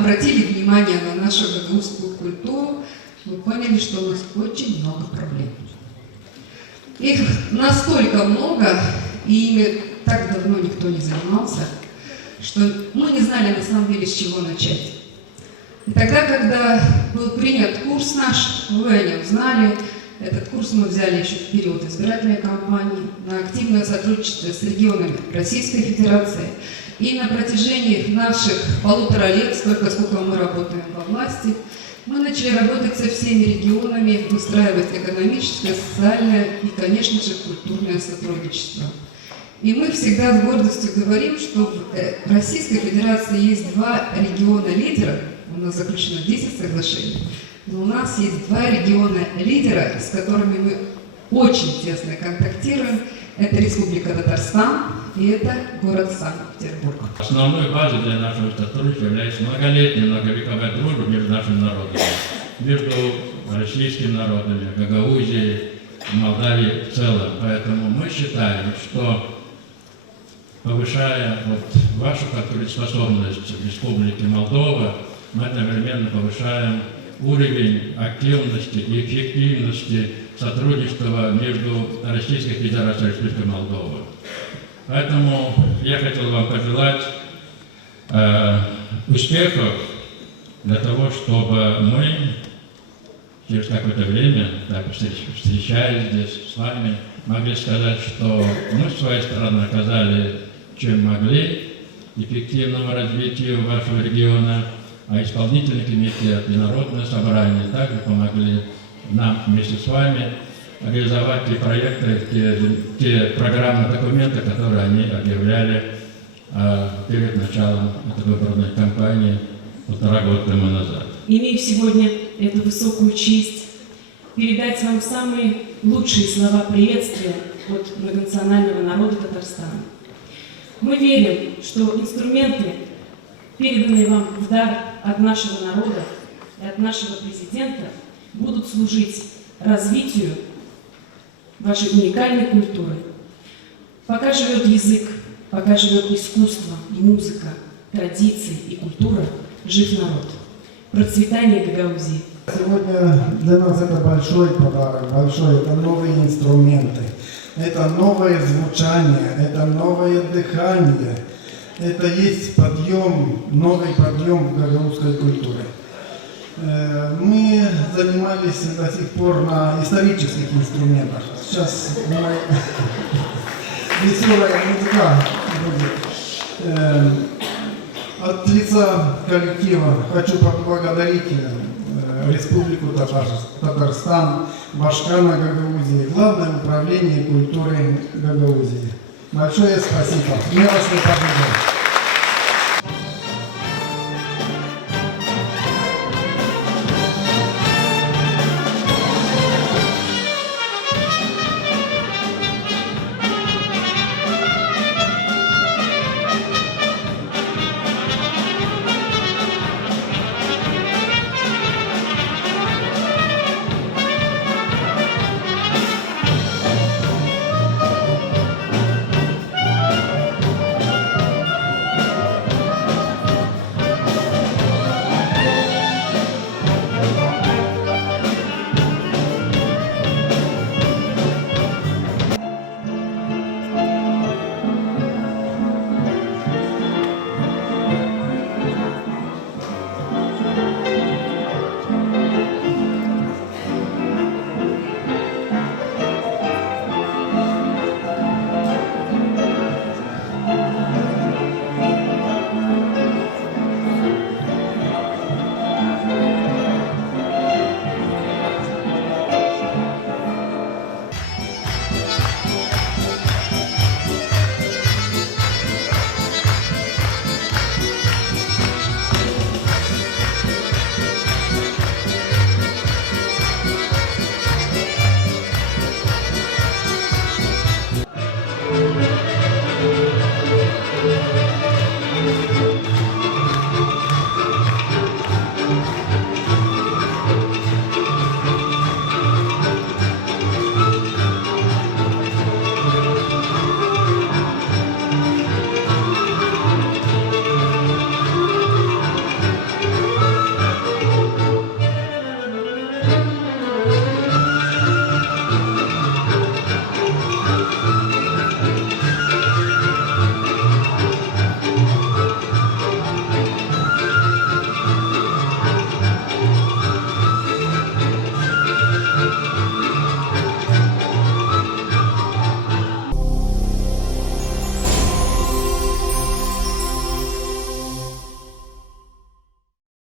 обратили внимание на нашу гагаузскую культуру, мы поняли, что у нас очень много проблем. Их настолько много, и ими так давно никто не занимался, что мы не знали на самом деле, с чего начать. И тогда, когда был принят курс наш, вы о нем знали, этот курс мы взяли еще в период избирательной кампании на активное сотрудничество с регионами Российской Федерации. И на протяжении наших 1,5 лет, столько, сколько мы работаем во власти, мы начали работать со всеми регионами, выстраивать экономическое, социальное и, конечно же, культурное сотрудничество. И мы всегда с гордостью говорим, что в Российской Федерации есть 2 региона-лидера, у нас заключено 10 соглашений, но у нас есть 2 региона-лидера, с которыми мы очень тесно контактируем. Это Республика Татарстан и это город Санкт-Петербург. Основной базой для нашего сотрудничества является многолетняя, многовековая дружба между нашими народами, между российскими народами, Гагаузией, Молдавией в целом. Поэтому мы считаем, что повышая вашу конкурентоспособность в Республике Молдова, мы одновременно повышаем уровень активности и эффективности сотрудничества между Российской Федерацией и Республикой Молдова. Поэтому я хотел вам пожелать успехов для того, чтобы мы через какое-то время, встречаясь здесь с вами, могли сказать, что мы с своей стороны оказали, чем могли, эффективному развитию вашего региона, а исполнительный комитет и народное собрание также помогли нам вместе с вами реализовать те проекты, те программные документы, которые они объявляли перед началом этой выборной кампании 1,5 года тому назад. Имею сегодня эту высокую честь передать вам самые лучшие слова приветствия от многонационального народа Татарстана. Мы верим, что инструменты, переданные вам в дар от нашего народа и от нашего президента, будут служить развитию вашей уникальной культуры. Пока живет язык, пока живет искусство, музыка, традиции и культура, жив народ. Процветание Гагаузии. Сегодня для нас это большой подарок, это новые инструменты, это новое звучание, это новое дыхание, это есть подъем, новый подъем в гагаузской культуре. Мы занимались до сих пор на исторических инструментах. Сейчас веселая музыка будет. От лица коллектива хочу поблагодарить Республику Татарстан, Башкана Гагаузии, Главное управление культуры Гагаузии. Большое спасибо. Мы вас не подведем.